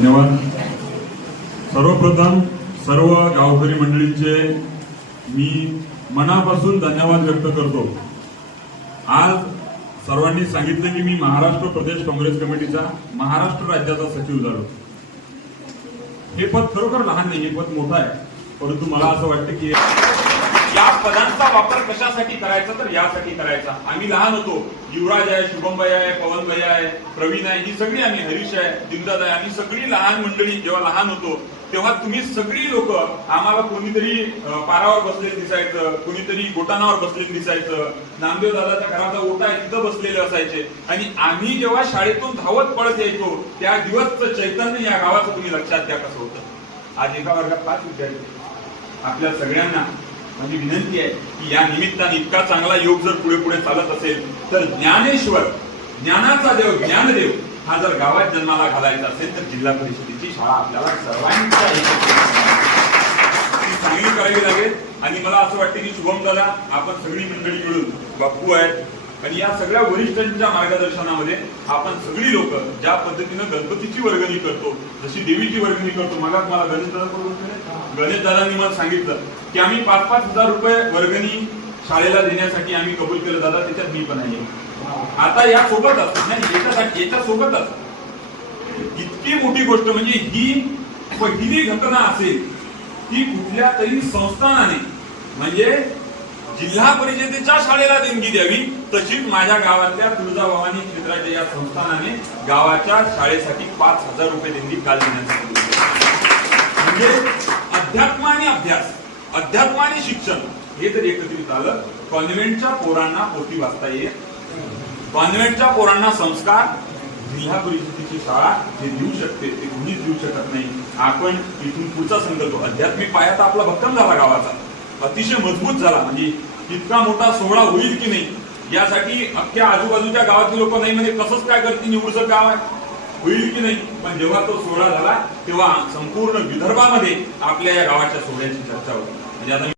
धन्यवाद. सर्वप्रथम सर्व गावकरी मंडळींचे मी मनापासून धन्यवाद व्यक्त करतो. आज सर्वांनी सांगितलं की मी महाराष्ट्र प्रदेश काँग्रेस कमिटीचा महाराष्ट्र राज्याचा सचिव झालो. हे पद खरोखर लहान नाही हे पद मोठं आहे. परंतु मला असं वाटतं की या पदांचा वापर कशासाठी करायचा तर यासाठी करायचा. आम्ही लहान होतो. युवराज आहे शुभमभाई आहे पवन भैया आहे प्रवीण आहे ही सगळी आम्ही हरीश आहे दिग्दाद आहे. आम्ही सगळी लहान मंडळी जेव्हा लहान होतो तेव्हा तुम्ही सगळी लोक आम्हाला कोणीतरी पारावर बसलेलं दिसायचं कोणीतरी गोटानावर बसलेलं दिसायचं. नामदेव दादाच्या घराचा ओटा आहे तिथं बसलेले असायचे. आणि आम्ही जेव्हा शाळेतून धावत पळत यायचो त्या दिवसचं चैतन्य या गावाचं तुम्ही लक्षात घ्या कसं होतं. आज एका वर्गात पाच विद्यार्थी. आपल्या सगळ्यांना माझी विनंती आहे की या निमित्ताने इतका चांगला योग जर पुढे पुढे चालत असेल तर ज्ञानेश्वर ज्ञानाचा देव ज्ञानदेव हा जर गावात जन्माला घालायचा असेल तर जिल्हा परिषदेची शाळा आपल्याला सर्वांच्या चांगली करावी लागेल. आणि मला असं वाटतं की शुभम दादा आपण सगळी मंडळी मिळून बापू आहेत. आणि या सगळ्या वरिष्ठांच्या मार्गदर्शनामध्ये आपण सगळी लोक ज्या पद्धतीनं गणपतीची वर्गणी करतो जशी देवीची वर्गणी करतो मला मला गणेश दादा गणेश मला सांगितलं की आम्ही पाच पाच हजार रुपये वर्गणी शाळेला देण्यासाठी आम्ही कबूल केलं. दादा त्याच्यात मी पण आहे. आता या सोबतच नाही याच्यासाठी याच्या सोबतच इतकी मोठी गोष्ट म्हणजे ही पहिली घटना असेल ती कुठल्या तरी संस्थानाने म्हणजे जिल्हा परिषदेच्या शाळेला देणगी द्यावी तशीच माझ्या गावातल्या तुळजाभवानी क्षेत्राच्या या संस्थानाने गावाच्या शाळेसाठी पाच हजार रुपये देणगी काल देण्यात म्हणजे अध्यात्म आणि अभ्यास अध्यात्म आणि शिक्षण हे जर एकत्रित आलं कॉन्व्हेंटच्या पोरांना पोटी वाचता येईल. कॉन्व्हेंटच्या पोरांना संस्कार जिल्हा परिषदेची शाळा जे देऊ शकते ते कुणीच देऊ शकत नाही. आपण इथून पुढचा संकल्प आध्यात्मिक पाया तर आपला भक्कम झाला गावाचा. अतिशय मजबूत झाला. म्हणजे इतका मोठा सोहळा होईल की नाही यासाठी अख्ख्या आजूबाजूच्या गावातली लोक नाही म्हणजे कसंच काय करतील निवडचं गाव आहे. होईल की नाही? पण जेव्हा तो सोहळा झाला तेव्हा संपूर्ण विदर्भामध्ये आपल्या या गावाच्या सोहळ्याची चर्चा होती. म्हणजे,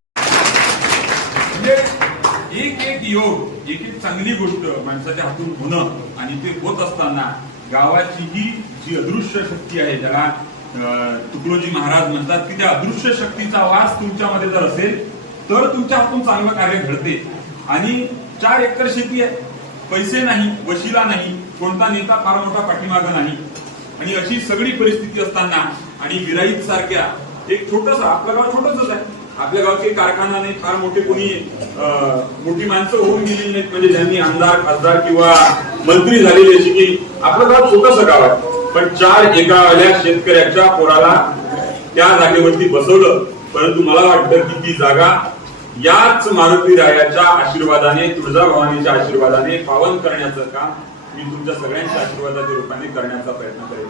म्हणजे एक एक योग एक एक चांगली गोष्ट माणसाच्या हातून होणं आणि ते होत असताना गावाची ही जी अदृश्य शक्ती आहे ज्याला अं, तुकडोजी महाराज म्हणतात की त्या अदृश्य शक्तीचा वास तुमच्यामध्ये जर असेल तर तुमच्या हातून चांगलं कार्य घडते. आणि चार एकर शेती आहे. पैसे नाही वशिला नाही कोणता नेता फार मोठा पाठीमाग नाही. आणि अशी सगळी परिस्थिती असताना आणि विराईत सारख्या एक छोटस आपलं गाव छोटसच आहे. आपल्या गावचे कारखाना नाही फार मोठे कोणी मोठी माणसं होऊन गेलेली नाहीत. म्हणजे ज्यांनी आमदार खासदार किंवा मंत्री झालेली अशी की आपलं गाव छोटस गाव आहे. पण चार एकावाल्या शेतकऱ्याच्या पोराला त्या जागेवरती बसवलं. परंतु मला वाटतं की ती जागा याच मारुती रायाच्या आशीर्वादाने तुळजाभवानीच्या आशीर्वादाने पावन करण्याचं काम मी तुमच्या सगळ्यांच्या आशीर्वादाच्या रूपाने करण्याचा प्रयत्न करेन.